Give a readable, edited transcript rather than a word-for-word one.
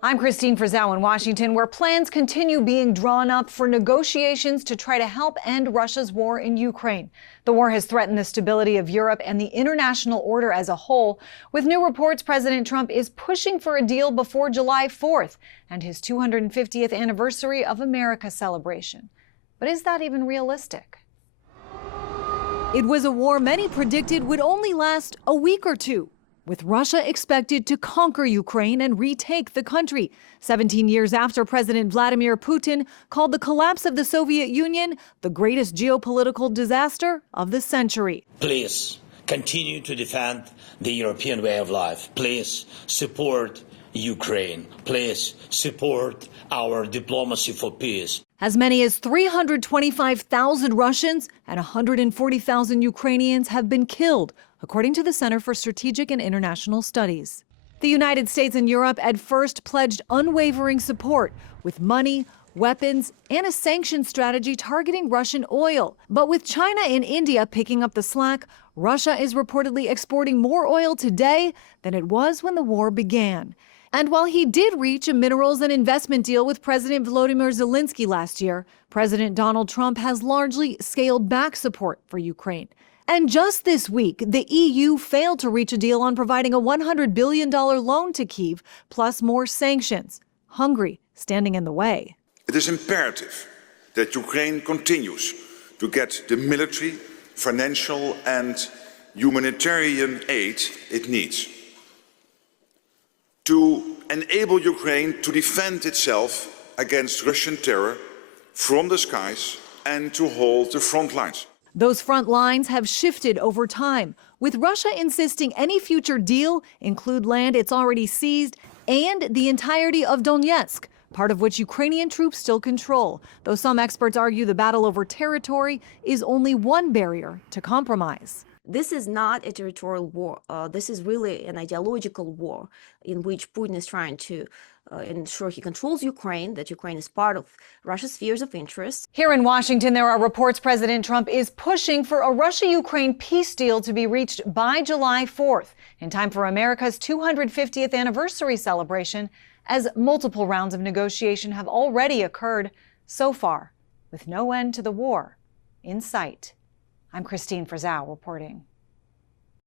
I'm Christine Frizzau in Washington, where plans continue being drawn up for negotiations to try to help end Russia's war in Ukraine. The war has threatened the stability of Europe and the international order as a whole. With new reports, President Trump is pushing for a deal before July 4th and his 250th anniversary of America celebration. But is that even realistic? It was a war many predicted would only last a week or two, with Russia expected to conquer Ukraine and retake the country, 17 years after President Vladimir Putin called the collapse of the Soviet Union the greatest geopolitical disaster of the century. Please continue to defend the European way of life. Please support Ukraine. Please support our diplomacy for peace. As many as 325,000 Russians and 140,000 Ukrainians have been killed, according to the Center for Strategic and International Studies. The United States and Europe at first pledged unwavering support with money, weapons, and a sanctions strategy targeting Russian oil. But with China and India picking up the slack, Russia is reportedly exporting more oil today than it was when the war began. And while he did reach a minerals and investment deal with President Volodymyr Zelenskyy last year, President Donald Trump has largely scaled back support for Ukraine. And just this week, the EU failed to reach a deal on providing a $100 billion loan to Kyiv, plus more sanctions. Hungary standing in the way. It is imperative that Ukraine continues to get the military, financial and humanitarian aid it needs to enable Ukraine to defend itself against Russian terror from the skies and to hold the front lines. Those front lines have shifted over time, with Russia insisting any future deal include land it's already seized and the entirety of Donetsk, part of which Ukrainian troops still control, though some experts argue the battle over territory is only one barrier to compromise. This is not a territorial war. This is really an ideological war in which Putin is trying to ensure he controls Ukraine, that Ukraine is part of Russia's spheres of interest. Here in Washington, there are reports President Trump is pushing for a Russia-Ukraine peace deal to be reached by July 4th, in time for America's 250th anniversary celebration, as multiple rounds of negotiation have already occurred so far, with no end to the war in sight. I'm Christine Frizzau reporting.